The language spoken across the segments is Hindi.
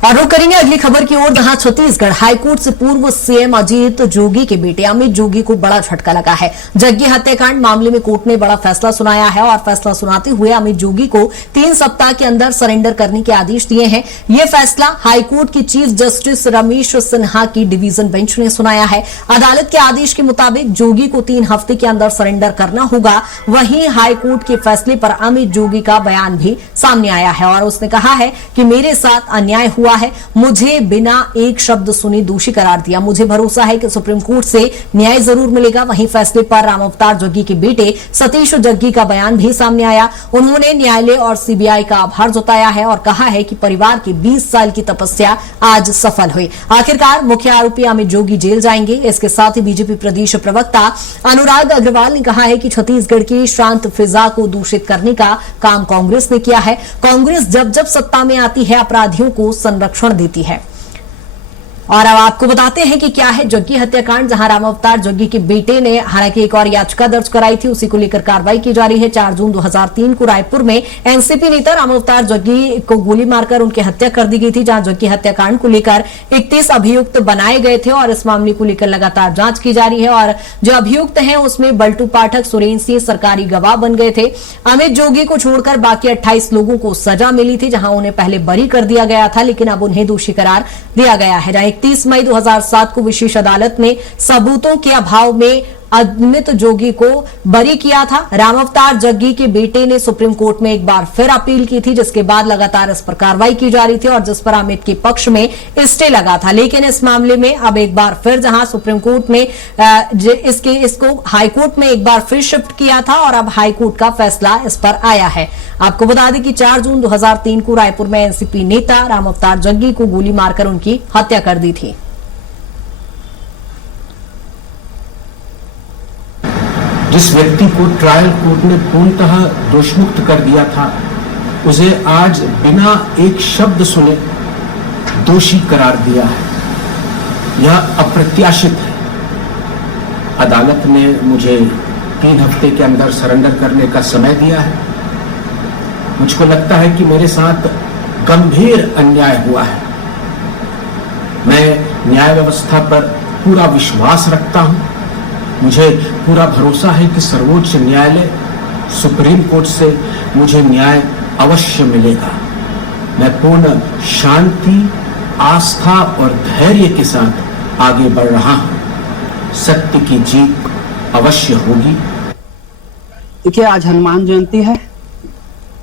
और रुक करेंगे अगली खबर की ओर, जहां छत्तीसगढ़ हाईकोर्ट से पूर्व सीएम अजीत जोगी के बेटे अमित जोगी को बड़ा झटका लगा है। जग्गी हत्याकांड मामले में कोर्ट ने बड़ा फैसला सुनाया है और फैसला सुनाते हुए अमित जोगी को 3 सप्ताह के अंदर सरेंडर करने के आदेश दिए हैं। यह फैसला हाईकोर्ट की चीफ जस्टिस रमेश सिन्हा की डिवीजन बेंच ने सुनाया है। अदालत के आदेश के मुताबिक जोगी को 3 हफ्ते के अंदर सरेंडर करना होगा। वहीं हाईकोर्ट के फैसले पर अमित जोगी का बयान भी सामने आया है और उसने कहा है कि मेरे साथ अन्याय हुआ है, मुझे बिना एक शब्द सुने दोषी करार दिया। मुझे भरोसा है कि सुप्रीम कोर्ट से न्याय जरूर मिलेगा। वहीं फैसले पर राम अवतार जग्गी के बेटे सतीश जग्गी का बयान भी सामने आया। उन्होंने न्यायालय और सीबीआई का आभार जताया है और कहा है कि परिवार की 20 साल की तपस्या आज सफल हुई। आखिरकार मुख्य आरोपी अमित जोगी जेल जाएंगे। इसके साथ ही बीजेपी प्रदेश प्रवक्ता अनुराग अग्रवाल ने कहा है कि छत्तीसगढ़ की शांत फिजा को दूषित करने का काम कांग्रेस ने किया है। कांग्रेस जब जब सत्ता में आती है अपराधियों को संरक्षण देती है। और अब आपको बताते हैं कि क्या है जग्गी हत्याकांड, जहां राम अवतार जग्गी के बेटे ने हालांकि एक और याचिका दर्ज कराई थी, उसी को लेकर कार्रवाई की जा रही है। 4 जून 2003 को रायपुर में एनसीपी नेता राम अवतार जग्गी को गोली मारकर उनकी हत्या कर दी गई थी, जहां जग्गी हत्याकांड को लेकर 31 अभियुक्त बनाए गए थे और इस मामले को लेकर लगातार जांच की जा रही है। और जो अभियुक्त हैं उसमें बल्टू पाठक, सुरेंद्र सिंह सरकारी गवाह बन गए थे। अमित जोगी को छोड़कर बाकी 28 लोगों को सजा मिली थी, जहां उन्हें पहले बरी कर दिया गया था, लेकिन अब उन्हें दोषी करार दिया गया है। 31 मई 2007 को विशेष अदालत ने सबूतों के अभाव में अमित जोगी को बरी किया था। राम अवतार जग्गी के बेटे ने सुप्रीम कोर्ट में एक बार फिर अपील की थी, जिसके बाद लगातार इस पर कार्रवाई की जा रही थी और जिस पर अमित के पक्ष में स्टे लगा था। लेकिन इस मामले में अब एक बार फिर जहां सुप्रीम कोर्ट ने इसको हाईकोर्ट में एक बार फिर शिफ्ट किया था और अब हाईकोर्ट का फैसला इस पर आया है। आपको बता दें कि 4 जून 2003 को रायपुर में एनसीपी नेता राम अवतार जग्गी को गोली मारकर उनकी हत्या कर दी थी। जिस व्यक्ति को ट्रायल कोर्ट ने पूर्णतः दोषमुक्त कर दिया था, उसे आज बिना एक शब्द सुने दोषी करार दिया है। यह अप्रत्याशित है। अदालत ने मुझे 3 हफ्ते के अंदर सरेंडर करने का समय दिया है। मुझको लगता है कि मेरे साथ गंभीर अन्याय हुआ है। मैं न्याय व्यवस्था पर पूरा विश्वास रखता हूं। मुझे पूरा भरोसा है कि सर्वोच्च न्यायालय, सुप्रीम कोर्ट से मुझे न्याय अवश्य मिलेगा। मैं पूर्ण शांति, आस्था और धैर्य के साथ आगे बढ़ रहा हूं। सत्य की जीत अवश्य होगी। देखिए, आज हनुमान जयंती है।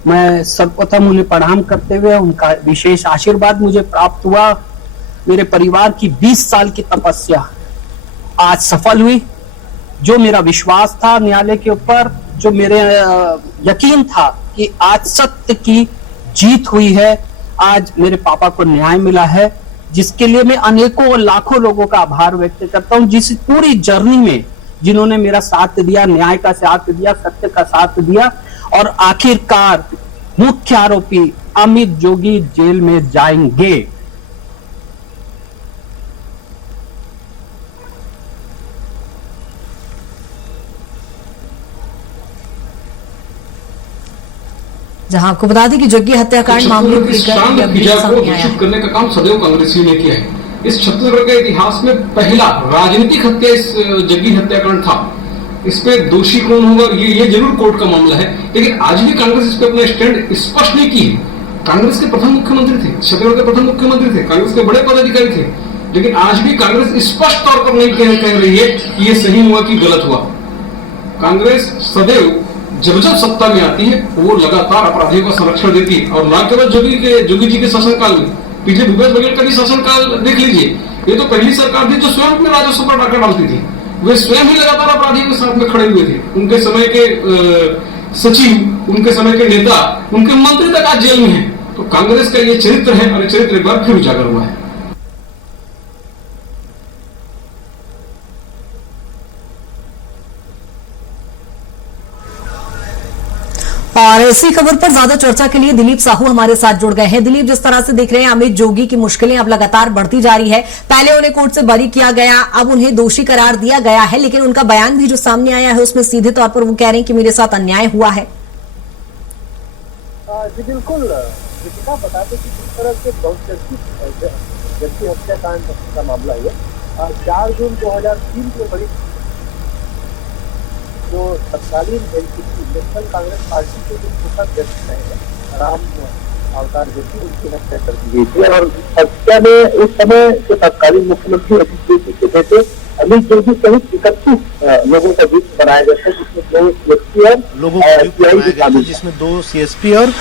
मैं सर्वप्रथम उन्हें प्रणाम करते हुए उनका विशेष आशीर्वाद मुझे प्राप्त हुआ। मेरे परिवार की 20 साल की तपस्या आज सफल हुई। जो मेरा विश्वास था न्यायालय के ऊपर, जो मेरे यकीन था कि आज सत्य की जीत हुई है, आज मेरे पापा को न्याय मिला है, जिसके लिए मैं अनेकों और लाखों लोगों का आभार व्यक्त करता हूं। जिस पूरी जर्नी में जिन्होंने मेरा साथ दिया, न्याय का साथ दिया, सत्य का साथ दिया और आखिरकार मुख्य आरोपी अमित जोगी जेल में जाएंगे। जहां आपको बता दें कि जग्गी हत्याकांड मामले को लेकर करने का काम सदैव कांग्रेसियों ने किया है। इस छत्तीसगढ़ के इतिहास में पहला राजनीतिक हत्या इस जग्गी हत्याकांड था। इस पे दोषी कौन होगा ये जरूर कोर्ट का मामला है, लेकिन आज भी कांग्रेस इस पे अपना स्टैंड स्पष्ट नहीं की है। कांग्रेस के प्रथम मुख्यमंत्री थे, छत्तीसगढ़ के प्रथम मुख्यमंत्री थे, कांग्रेस के बड़े पदाधिकारी थे, लेकिन आज भी कांग्रेस स्पष्ट तौर पर नहीं कह रही है कि ये सही हुआ कि गलत हुआ। कांग्रेस सदैव जब जब सत्ता में आती है वो लगातार अपराधियों का संरक्षण देती है। और न केवल जोगी जी के शासनकाल में, पिछले भूपेश बघेल का भी शासनकाल देख लीजिए। ये तो पहली सरकार थी जो स्वयं अपने राजस्व पर डाका डालती थी। वे स्वयं ही लगातार अपराधियों के साथ में खड़े हुए थे। उनके समय के सचिव, उनके समय के नेता, उनके मंत्री तक आज जेल में है। तो कांग्रेस का ये चरित्र है और ये चरित्र एक बार फिर उजागर हुआ है। और इसी खबर पर ज्यादा चर्चा के लिए दिलीप साहू हमारे साथ जुड़ गए हैं। दिलीप, जिस तरह से देख रहे हैं अमित जोगी की मुश्किलें अब लगातार बढ़ती जा रही है। पहले उन्हें कोर्ट से बरी किया गया, अब उन्हें दोषी करार दिया गया है, लेकिन उनका बयान भी जो सामने आया है उसमें सीधे तौर पर वो कह रहे हैं कि मेरे साथ अन्याय हुआ है। जी बिल्कुल, दीपिका बता दें कि किस तरह से बहुचर्चित जग्गी हत्याकांड का मामला हुआ। 4 जून 2003 को बड़ी जो तत्कालीन एनसीपी नेशनल कांग्रेस पार्टी के जो उपाध्यक्ष हैं राम अवतार जोशी, उनकी हत्या कर दी गई थी। और हत्या में उस समय के तत्कालीन मुख्यमंत्री अजीत जोगी के बेटे अमित जोगी सहित 31 लोगों का बीच बनाया गया था, जिसमें 2 सीएसपी और लोगों को बनाया गया था, जिसमें 2 सीएसपी और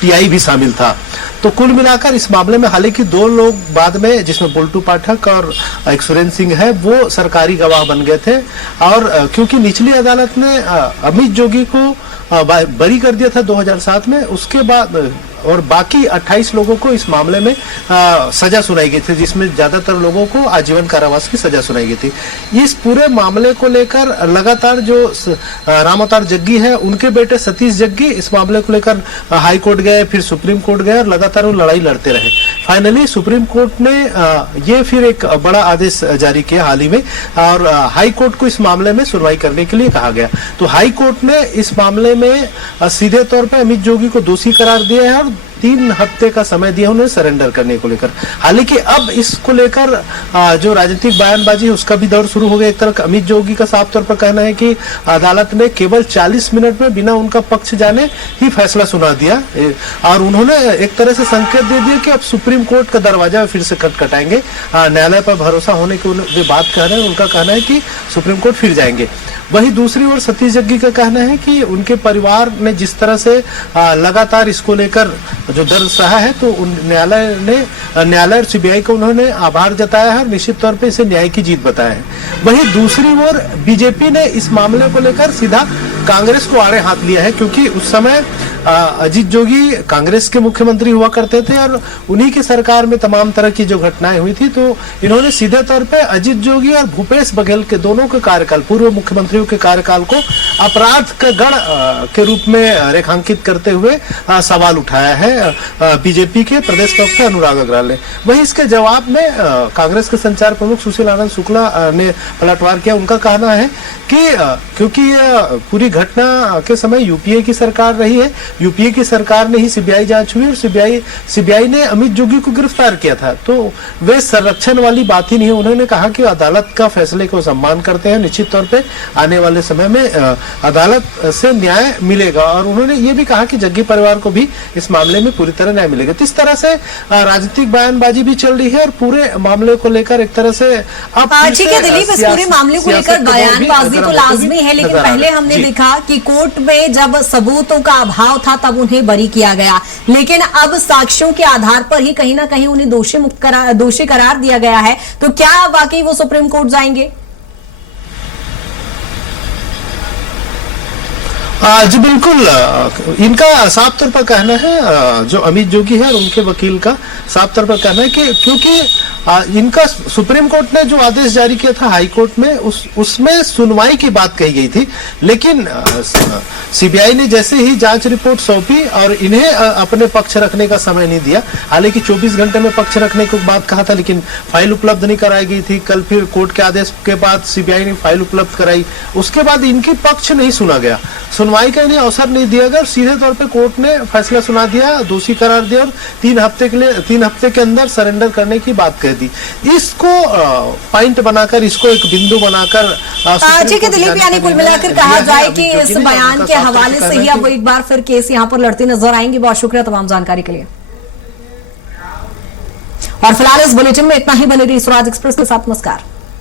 टीआई भी शामिल था। तो कुल मिलाकर इस मामले में हालांकि 2 लोग बाद में, जिसमें बुल्टू पाठक और एक सुरेंद्र सिंह है, वो सरकारी गवाह बन गए थे। और क्योंकि निचली अदालत ने अमित जोगी को बरी कर दिया था 2007 में, उसके बाद और बाकी 28 लोगों को इस मामले में सजा सुनाई गई थी, जिसमें ज्यादातर लोगों को आजीवन कारावास की सजा सुनाई गई थी। इस पूरे मामले को लेकर लगातार जो राम अवतार जग्गी है, उनके बेटे सतीश जग्गी इस मामले को लेकर हाई कोर्ट गए, फिर सुप्रीम कोर्ट गए और लगातार वो लड़ाई लड़ते रहे। फाइनली सुप्रीम कोर्ट ने ये फिर एक बड़ा आदेश जारी किया हाल ही में, और हाई कोर्ट को इस मामले में सुनवाई करने के लिए कहा गया। तो हाई कोर्ट ने इस मामले में सीधे तौर पर अमित जोगी को दोषी करार दिया है और 3 हफ्ते का समय दिया उन्हें सरेंडर करने को लेकर। हालांकि अब इसको लेकर जो राजनीतिक बयानबाजी है उसका भी दौर शुरू हो गया। एक तरफ अमित जोगी का साफ तौर पर कहना है कि अदालत ने केवल 40 मिनट में बिना उनका पक्ष जाने ही फैसला सुना दिया, और उन्होंने एक तरह से संकेत दे दिया कि अब सुप्रीम कोर्ट का दरवाजा फिर से खटखटाएंगे। न्यायालय पर भरोसा होने की वे बात कह रहे हैं, उनका कहना है कि सुप्रीम कोर्ट फिर जाएंगे। वहीं दूसरी ओर सतीश जग्गी का कहना है कि उनके परिवार ने जिस तरह से लगातार इसको लेकर जो दर्द सहा है, तो न्यायालय और सीबीआई को उन्होंने आभार जताया है और निश्चित तौर पे इसे न्याय की जीत बताया है। वहीं दूसरी ओर बीजेपी ने इस मामले को लेकर सीधा कांग्रेस को आड़े हाथ लिया है, क्योंकि उस समय अजीत जोगी कांग्रेस के मुख्यमंत्री हुआ करते थे और उन्हीं की सरकार में तमाम तरह की जो घटनाएं हुई थी, तो इन्होंने सीधे तौर पे अजीत जोगी और भूपेश बघेल के दोनों के कार्यकाल, पूर्व मुख्यमंत्रियों के कार्यकाल को अपराध का गढ़ के रूप में रेखांकित करते हुए सवाल उठाया है बीजेपी के प्रदेश प्रवक्ता अनुराग अग्रवाल ने। वहीं इसके जवाब में कांग्रेस के संचार प्रमुख सुशील आनंद शुक्ला ने पलटवार किया। उनका कहना है कि क्योंकि पूरी घटना के समय यूपीए की सरकार रही है, यूपीए की सरकार ने ही सीबीआई जांच हुई और सीबीआई ने अमित जोगी को गिरफ्तार किया था, तो वे संरक्षण वाली बात ही नहीं है। उन्होंने कहा कि अदालत का फैसले को सम्मान करते हैं, निश्चित तौर पे आने वाले समय में अदालत से न्याय मिलेगा, और उन्होंने ये भी कहा कि जग्गी परिवार को भी इस मामले में पूरी तरह न्याय मिलेगा। इस तरह से राजनीतिक बयानबाजी भी चल रही है और पूरे मामले को लेकर एक तरह से ठीक है दिलीप, इस पूरे मामले को लेकर बयानबाजी तो लाजमी है, लेकिन पहले हमने देखा कि कोर्ट में जब सबूतों का अभाव था तब उन्हें बरी किया गया, लेकिन अब साक्ष्यों के आधार पर ही कहीं ना कहीं उन्हें दोषी करार दिया गया है। तो क्या वाकई वो सुप्रीम कोर्ट जाएंगे? जी बिल्कुल, इनका साफ तौर पर कहना है, जो अमित जोगी है और उनके वकील का साफ तौर पर कहना है कि क्योंकि इनका सुप्रीम कोर्ट ने जो आदेश जारी किया था हाई कोर्ट में, उसमें सुनवाई की बात कही गई थी, लेकिन सीबीआई ने जैसे ही जांच रिपोर्ट सौंपी और इन्हें अपने पक्ष रखने का समय नहीं दिया। हालांकि 24 घंटे में पक्ष रखने की बात कहा था, लेकिन फाइल उपलब्ध नहीं कराई गई थी। कल फिर कोर्ट के आदेश के बाद सीबीआई ने फाइल उपलब्ध कराई, उसके बाद इनकी पक्ष नहीं सुना गया, सुनवाई का इन्हें अवसर नहीं दिया गया, सीधे तौर पे कोर्ट ने फैसला सुना दिया, दोषी करार दिया और 3 हफ्ते के अंदर सरेंडर करने की बात कह दी। इसको पॉइंट बनाकर, इसको एक बिंदु बनाकर ठीक है दिलीप, यानी कुल मिलाकर कहा जाए कि इस बयान के हवाले से ही अब एक बार फिर केस यहां पर लड़ते नजर आएंगे। बहुत शुक्रिया तमाम जानकारी के लिए। और फिलहाल इस बुलेटिन में इतना ही। बने रहिए स्वराज एक्सप्रेस के साथ। नमस्कार।